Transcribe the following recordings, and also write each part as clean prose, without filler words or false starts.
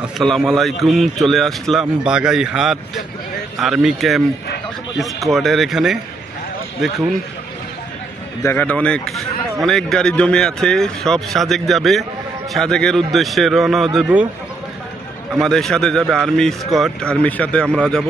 আসসালামু আলাইকুম। চলে আসলাম বাগাইহাট আর্মি ক্যাম্প স্কোয়াডের এখানে। দেখুন জায়গাটা অনেক গাড়ি জমে আছে, সব সাজেক যাবে। সাজেকের উদ্দেশ্যে রওনা দেব। আমাদের সাথে যাবে আর্মি স্কোয়াড, আর্মির সাথে আমরা যাব।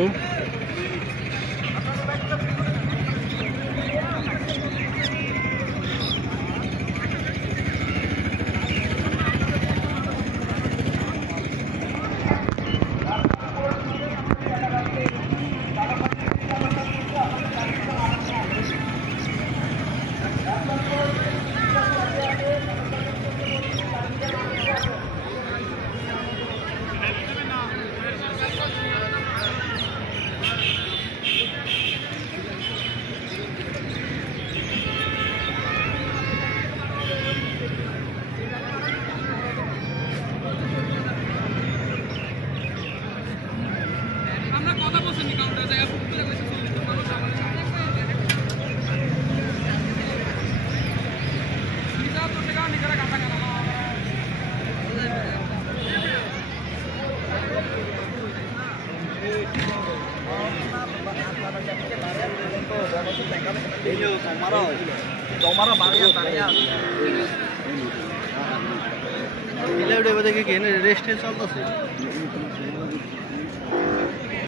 দেখে রেস্টে চলতেছে।